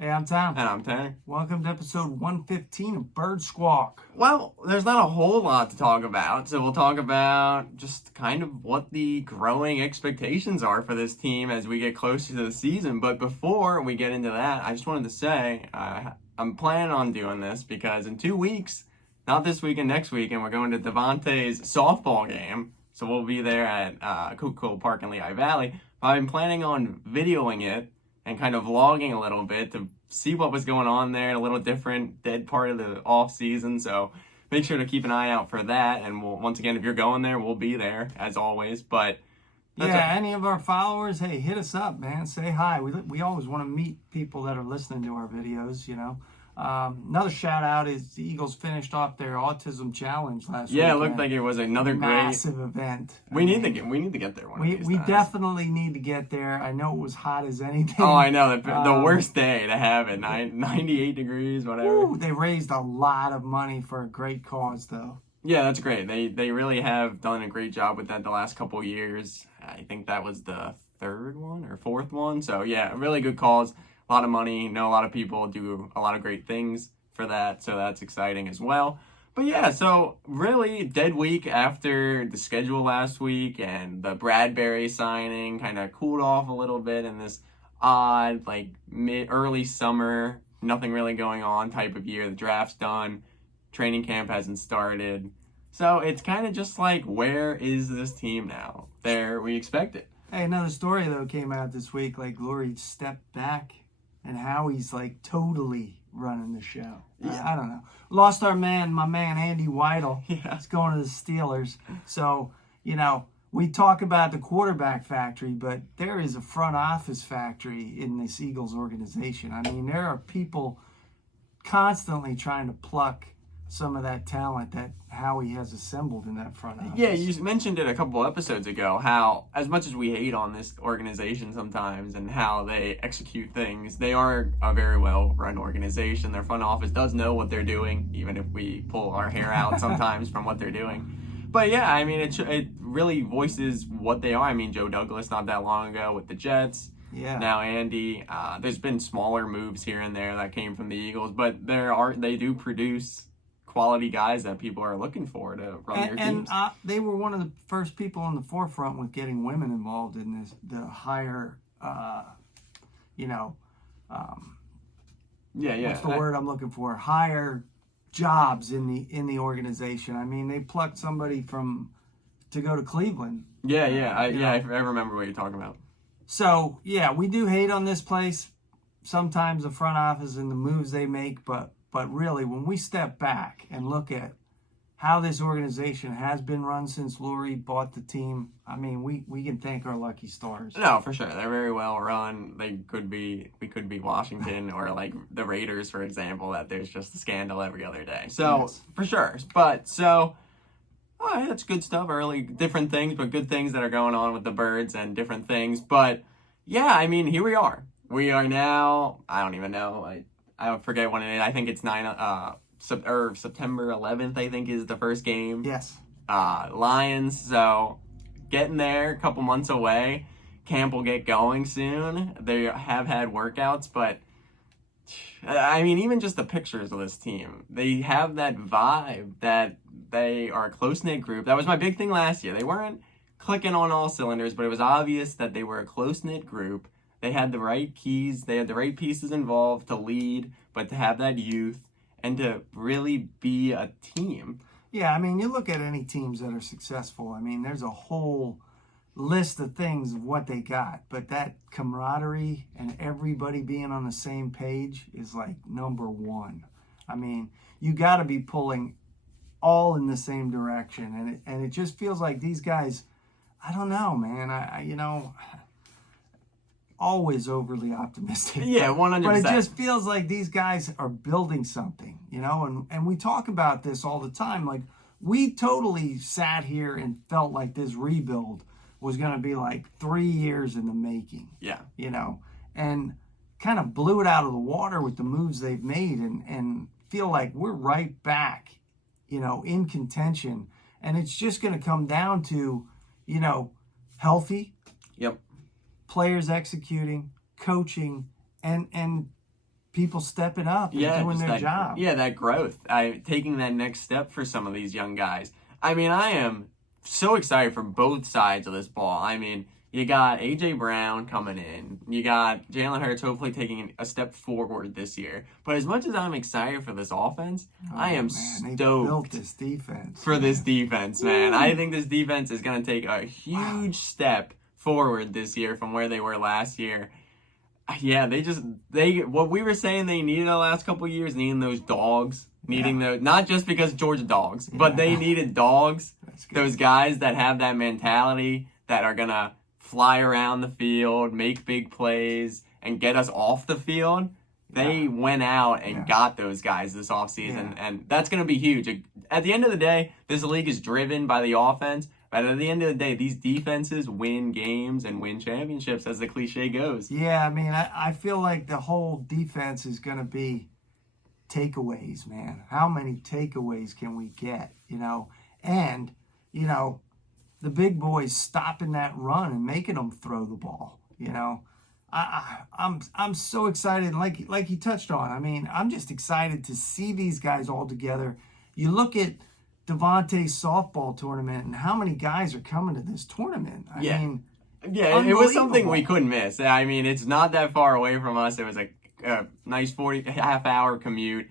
Hey, I'm Tom. And I'm Tanner. Welcome to episode 115 of Bird Squawk. Well, there's not a whole lot to talk about, so we'll talk about just kind of what the growing expectations are for this team as we get closer to the season. But before we get into that, I just wanted to say I'm planning on doing this because in 2 weeks, not this week and next week, and we're going to Devontae's softball game. So we'll be there at Coca-Cola Park in Lehigh Valley. I'm planning on videoing it and kind of vlogging a little bit to see what was going on there, a little different dead part of the off season. So make sure to keep an eye out for that. And once again, if you're going there, we'll be there as always. But any of our followers, hey, hit us up, man. Say hi. We always want to meet people that are listening to our videos, you know. Another shout out is the Eagles finished off their Autism Challenge last week. Yeah, it looked like it was another massive event. We need to get there one of these We times. definitely need to get there. I know it was hot as anything. Oh, I know. The worst day to have it, 98 degrees, whatever. Ooh, they raised a lot of money for a great cause, though. Yeah, that's great. They really have done a great job with that the last couple years. I think that was the third one or fourth one. So, yeah, really good cause. A lot of money. Know a lot of people do a lot of great things for that. So that's exciting as well. But yeah, so really dead week after the schedule last week and the Bradberry signing kind of cooled off a little bit in this odd, like early summer, nothing really going on type of year. The draft's done. Training camp hasn't started. So it's kind of just like, where is this team now? There, we expect it. Hey, another story, though, came out this week. Like, Lurie stepped back and how he's, like, totally running the show. Yeah. I don't know. Lost my man, Andy Weidel. Yeah. He's going to the Steelers. So, you know, we talk about the quarterback factory, but there is a front office factory in this Eagles organization. I mean, there are people constantly trying to pluck some of that talent that Howie has assembled in that front office. Yeah, you mentioned it a couple episodes ago, how as much as we hate on this organization sometimes and how they execute things, they are a very well-run organization. Their front office does know what they're doing, even if we pull our hair out sometimes from what they're doing. But yeah, I mean, it really voices what they are. I mean, Joe Douglas not that long ago with the Jets. Yeah. Now Andy. There's been smaller moves here and there that came from the Eagles, but they do produce quality guys that people are looking for to run their teams. And they were one of the first people on the forefront with getting women involved in the higher, Yeah. what's the word I'm looking for? Higher jobs in the organization. I mean, they plucked somebody to go to Cleveland. Yeah. I remember what you're talking about. So, yeah, we do hate on this place sometimes, the front office and the moves they make, but really, when we step back and look at how this organization has been run since Lurie bought the team, I mean, we can thank our lucky stars. No, for sure. They're very well run. We could be Washington or like the Raiders, for example, that there's just a scandal every other day. So, Yes. For sure. But, all right, that's good stuff. Early, different things, but good things that are going on with the Birds and different things. But, yeah, I mean, here we are. We are now, I don't even know, I forget when it is. I think it's September 11th, I think, is the first game. Yes. Lions, so getting there, a couple months away. Camp will get going soon. They have had workouts, but I mean, even just the pictures of this team, they have that vibe that they are a close-knit group. That was my big thing last year. They weren't clicking on all cylinders, but it was obvious that they were a close-knit group. They had the right keys, they had the right pieces involved to lead, but to have that youth and to really be a team. Yeah, I mean, you look at any teams that are successful, I mean, there's a whole list of things of what they got, but that camaraderie and everybody being on the same page is like number one. I mean, you got to be pulling all in the same direction, and it just feels like these guys, I don't know, man, always overly optimistic. Yeah, 100%. But it just feels like these guys are building something, and we talk about this all the time. Like, we totally sat here and felt like this rebuild was going to be like 3 years in the making. Yeah. And kind of blew it out of the water with the moves they've made and feel like we're right back, in contention. And it's just going to come down to, healthy. Yep. Players executing, coaching, and people stepping up and Yeah, doing just their that, job. yeah, that growth. Taking that next step for some of these young guys. I mean, I am so excited for both sides of this ball. I mean, you got AJ Brown coming in. You got Jalen Hurts hopefully taking a step forward this year. But as much as I'm excited for this offense, I am They built stoked this defense for this defense, man. I think this defense is going to take a huge step forward this year from where they were last year. Yeah, what we were saying they needed the last couple of years, needing those dogs, needing those, not just because Georgia dogs, but they needed dogs, those guys that have that mentality, that are going to fly around the field, make big plays, and get us off the field. They went out and got those guys this offseason, and that's going to be huge. At the end of the day, this league is driven by the offense, but at the end of the day, these defenses win games and win championships, as the cliche goes. Yeah, I mean, I feel like the whole defense is going to be takeaways, man. How many takeaways can we get, And, the big boys stopping that run and making them throw the ball, I'm so excited, like you touched on. I mean, I'm just excited to see these guys all together. You look at Devontae's softball tournament and how many guys are coming to this tournament. I mean, it was something we couldn't miss. I mean, it's not that far away from us. It was a nice half-hour commute.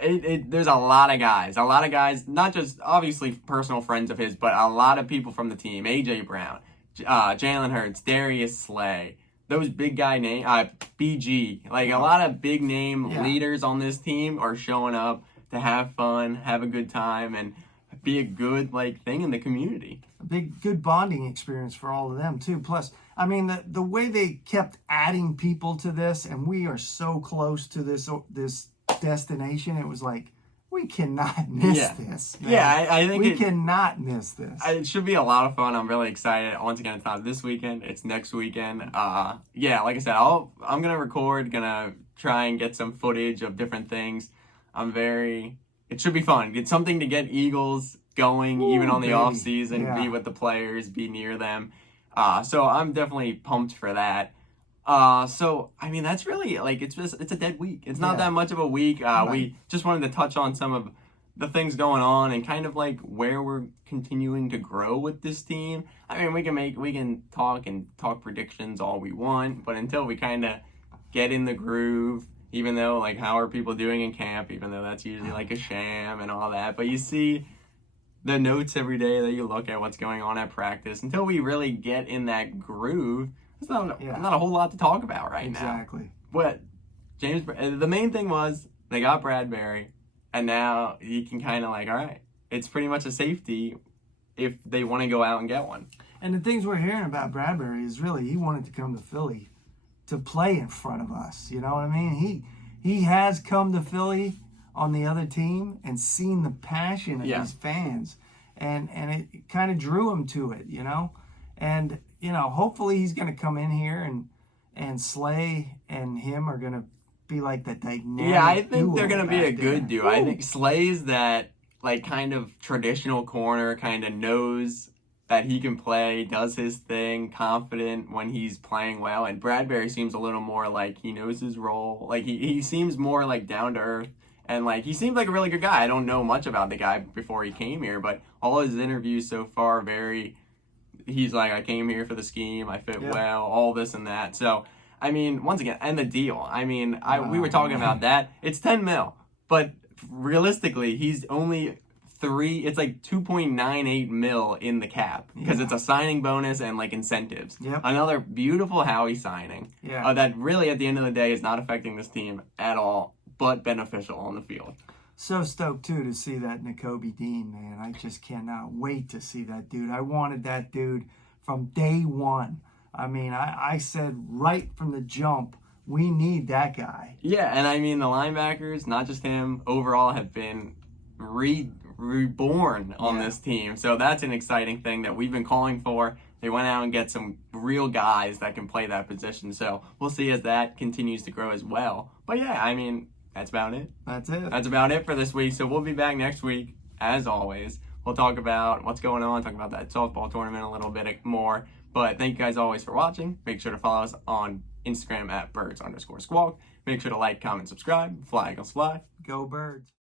There's a lot of guys, not just obviously personal friends of his, but a lot of people from the team. AJ Brown, Jalen Hurts, Darius Slay, those big guy name, BG, like a lot of big name leaders on this team are showing up to have fun, have a good time, and be a good thing in the community. A good bonding experience for all of them too. Plus, I mean, the way they kept adding people to this, and we are so close to this destination, it was like, we cannot miss this, man. Yeah, I think we cannot miss this. It should be a lot of fun. I'm really excited. Once again, it's not this weekend, it's next weekend. Like I said, I'm gonna record, gonna try and get some footage of different things. It should be fun. It's something to get Eagles going, even on the off season, be with the players, be near them. So I'm definitely pumped for that. So I mean, that's really it's a dead week. It's not that much of a week. We just wanted to touch on some of the things going on and kind of where we're continuing to grow with this team. I mean, we can talk predictions all we want, but until we kind of get in the groove, even though how are people doing in camp, even though that's usually a sham and all that, but you see the notes every day that you look at what's going on at practice. Until we really get in that groove, there's not a whole lot to talk about now. Exactly. But the main thing was they got Bradberry, and now you can kind of all right, it's pretty much a safety if they want to go out and get one. And the things we're hearing about Bradberry is really he wanted to come to Philly to play in front of us. You know what I mean? He has come to Philly on the other team and seen the passion of these fans, and it kind of drew him to it, And hopefully he's going to come in here and Slay and him are going to be like that dynamic. Yeah, I think they're going to be a good duo. Ooh. I think Slay's that kind of traditional corner, kind of knows that he can play, does his thing, confident when he's playing well. And Bradberry seems a little more he knows his role. He seems more down to earth. And he seems like a really good guy. I don't know much about the guy before he came here, but all his interviews so far, he's I came here for the scheme, I fit well, all this and that. So, I mean, once again, and the deal. I mean, we were talking about that. It's $10 million, but realistically, he's only it's $2.98 million in the cap because it's a signing bonus and incentives. Yep. Another beautiful Howie signing that really at the end of the day is not affecting this team at all, but beneficial on the field. So stoked too to see that Nakobe Dean, man. I just cannot wait to see that dude. I wanted that dude from day one. I mean, I said right from the jump, we need that guy. Yeah, and I mean the linebackers, not just him, overall have been reborn on this team. So that's an exciting thing that we've been calling for. They went out and get some real guys that can play that position. So we'll see as that continues to grow as well. But yeah, I mean, that's about it. That's it. That's about it for this week. So we'll be back next week, as always. We'll talk about what's going on, talk about that softball tournament a little bit more. But thank you guys always for watching. Make sure to follow us on Instagram at birds_squawk. Make sure to like, comment, subscribe. Fly, Eagles, fly. Go Birds.